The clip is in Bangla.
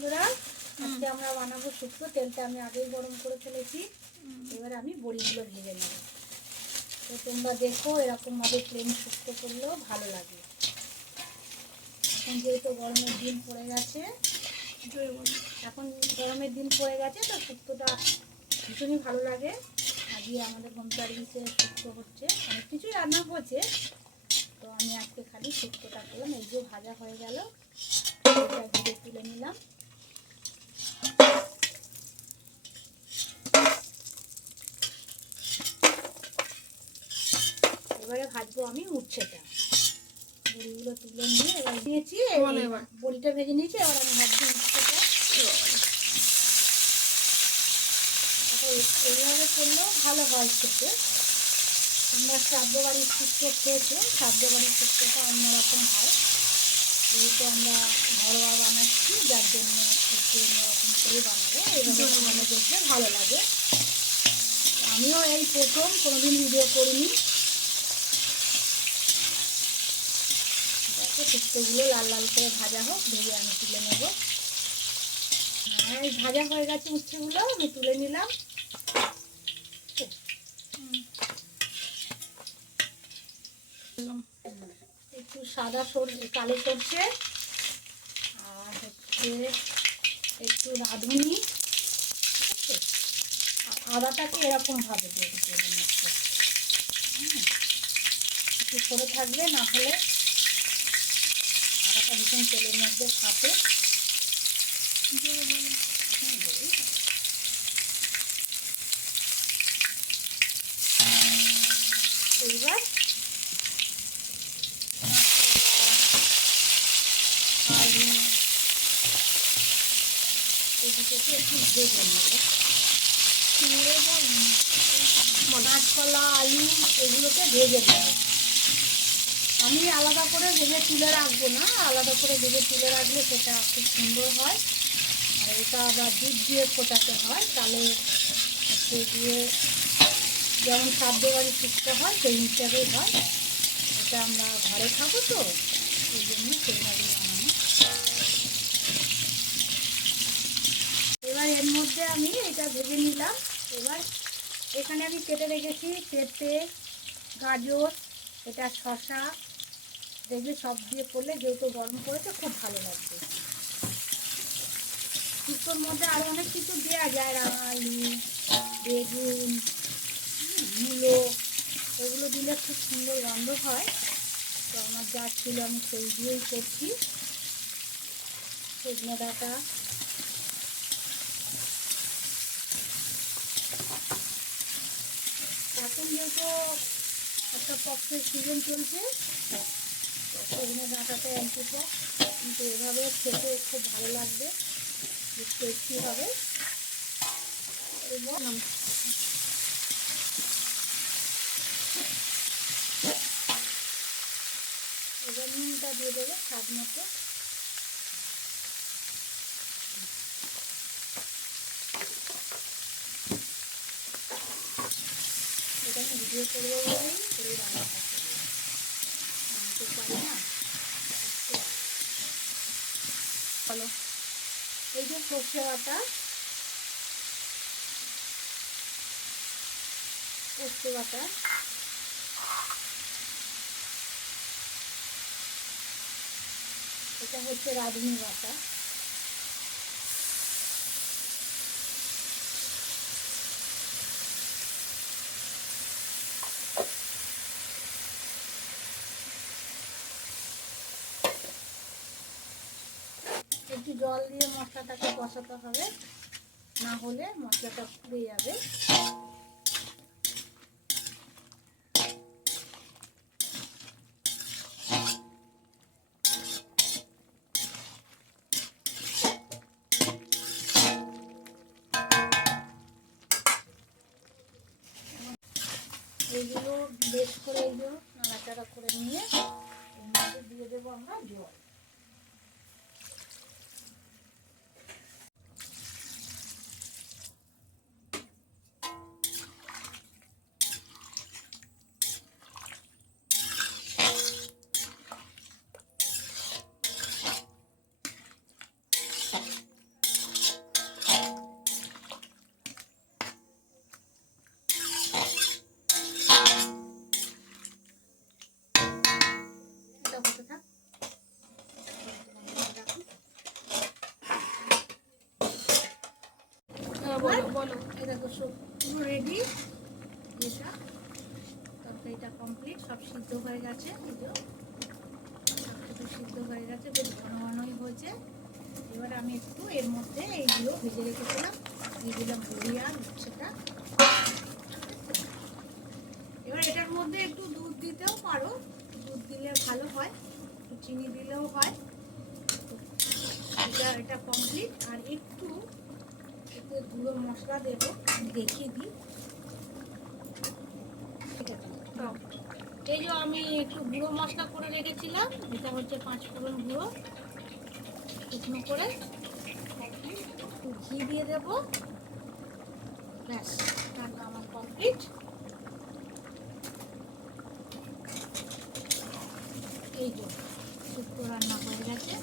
বন্ধুরা, আজকে আমরা বানাবো শুক্তো। তেলটা আমি আগেই গরম করে ফেলেছি। এবার আমি বড়িগুলো ভেজে নেব। তো তোমরা দেখো, এরকমভাবে প্লেন শুক্তো করলেও ভালো লাগে। এখন যেহেতু গরমের দিন পড়ে গেছে, তো শুক্তোটা ভীষণই ভালো লাগে। আজকে আমাদের হোম সার্ভিসে শুক্তো হচ্ছে, অনেক কিছুই রান্না হচ্ছে। তো আমি আজকে খালি শুক্তোটা করলাম। এই যে ভাজা হয়ে গেল, এটা ভেজে তুলে নিলাম। এবারে ভাজবো আমি উচ্ছেটা। বড়িগুলো তুলে নিয়ে এবার দিয়েছি, বড়িটা ভেজে নিয়েছি। এবার আমি ভাজবো উচ্ছেটা। এইভাবে করলেও ভালো হয় খেতে। তোমরা শ্রাদ্ধ বাড়ির শুক্তো খেয়েছো, শ্রাদ্ধ বাড়ির শুক্তোটা অন্যরকম হয়। যেহেতু আমরা ঘরোয়া বানাচ্ছি, যার জন্য একটু অন্যরকম করে বানাবো। এইভাবে বানানো দেখবে ভালো লাগে। আমিও এই প্রথম, কোনোদিন ভিডিও করিনি। দেখো, শুক্তোগুলো লাল লাল করে ভাজা হোক, ভেজে আমি তুলে নেব। এই ভাজা হয়ে গেছে উচ্ছেগুলো, আমি তুলে নিলাম। একটু সাদা সরষে, কালো সরষে, আর হচ্ছে একটু রাঁধুনি, আর আদাটাকে এরকম ভাবে দিয়ে দিতে হবে। একটু সরে থাকবে, না হলে আদাটা ভীষণ তেলের মধ্যে ফাটে। এইবার এই দুটোকে একটু ভেজে নেব। কাঁচকলা, আলু এগুলোকে ভেজে নেব। আমি আলাদা করে ভেজে তুলে রাখবো না, আলাদা করে ভেজে তুলে রাখলে সেটা খুব সুন্দর হয়। আর এটা আবার দুধ দিয়ে ফোটাতে হয়, তাহলে হচ্ছে দিয়ে যেমন শ্রাদ্ধ বাড়ি শুক্তো হয় সেই হিসাবেই হয়। এটা আমরা ঘরে খাবো, তো ওই জন্য সেইভাবে বানানো। এবার এর মধ্যে আমি এটা ভেজে নিলাম। এবার এখানে আমি কেটে রেখেছি পেঁপে, গাজর, এটা শসা। দেখবে সব দিয়ে করলে, যেহেতু গরম করেছে, খুব ভালো লাগবে। শুক্তোর মধ্যে আরও অনেক কিছু দেওয়া যায়, আলু, বেগুন, মূলো, এগুলো দিলে খুব সুন্দর গন্ধ হয়। তো আমার যা ছিল আমি সেই দিয়েই করছি। সজনে ডাঁটা, এখন যেহেতু একটা পক্সের সিজন চলছে, তো সজনে ডাঁটাটা অ্যান্টিপক্স, কিন্তু এভাবে খেতে খুব ভালো লাগবে, খুব টেস্টি হবে। এবং এবার নুনটা দিয়ে দেবে স্বাদ মতো। এটা আমি ভিডিও করবো বলেই এই রান্নাটা করবো, আমি তো পারি না। ভালো, এই যে সর্ষে বাটা, পোস্ত বাটা, এটা হচ্ছে রাঁধুনি বাটা, একটু জল দিয়ে মশলাটাকে কষাতে হবে, না হলে মশলাটা পুড়ে যাবে। এইগুলো বেশ করে এইগুলো নাড়াচাড়া করে নিয়ে এর মধ্যে দিয়ে দেবো আমরা জল। বলো, এই দেখো সব পুরো রেডি। এটা তরকারিটা কমপ্লিট, সব সিদ্ধ হয়ে গেছে। এই যে সব কিছু সিদ্ধ হয়ে গেছে, বেশ ঘন ঘনই হয়েছে। এবার আমি একটু এর মধ্যে এইগুলো ভেজে রেখেছিলাম, এইগুলো বড়ি আর উচ্ছেটা। এবার এটার মধ্যে একটু দুধ দিতেও পারো, দুধ দিলে ভালো হয়, একটু চিনি দিলেও হয়। এটা কমপ্লিট। আর একটু এতে গুঁড়ো মশলা দেবো, আমি দেখিয়ে দিই। ঠিক আছে, এই যে আমি একটু গুঁড়ো মশলা করে রেখেছিলাম, এটা হচ্ছে 5 ফোড়ন গুঁড়ো শুকনো করে, একটু ঘি দিয়ে দেবো, ব্যাস রান্না আমার কমপ্লিট। এই যে শুক্তো রান্না হয়ে গেছে।